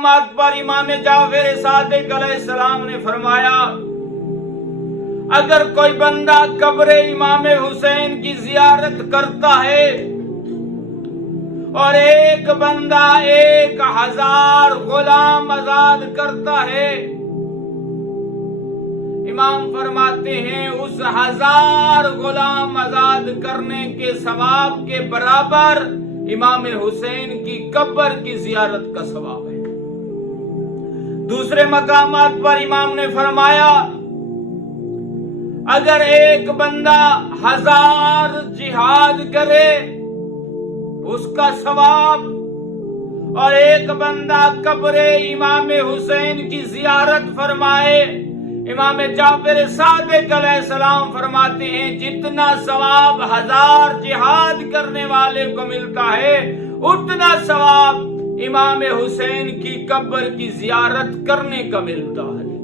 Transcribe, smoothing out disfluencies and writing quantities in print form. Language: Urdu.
مقامات پر امام جعفر صادق علیہ السلام نے فرمایا اگر کوئی بندہ قبر امام حسین کی زیارت کرتا ہے اور ایک بندہ 1000 غلام آزاد کرتا ہے، امام فرماتے ہیں اس 1000 غلام آزاد کرنے کے ثواب کے برابر امام حسین کی قبر کی زیارت کا ثواب ہے۔ دوسرے مقامات پر امام نے فرمایا اگر ایک بندہ 1000 جہاد کرے اس کا ثواب، اور ایک بندہ قبر امام حسین کی زیارت فرمائے، امام جعفر صادق علیہ السلام فرماتے ہیں جتنا ثواب 1000 جہاد کرنے والے کو ملتا ہے اتنا ثواب امام حسین کی قبر کی زیارت کرنے کا ملتا ہے۔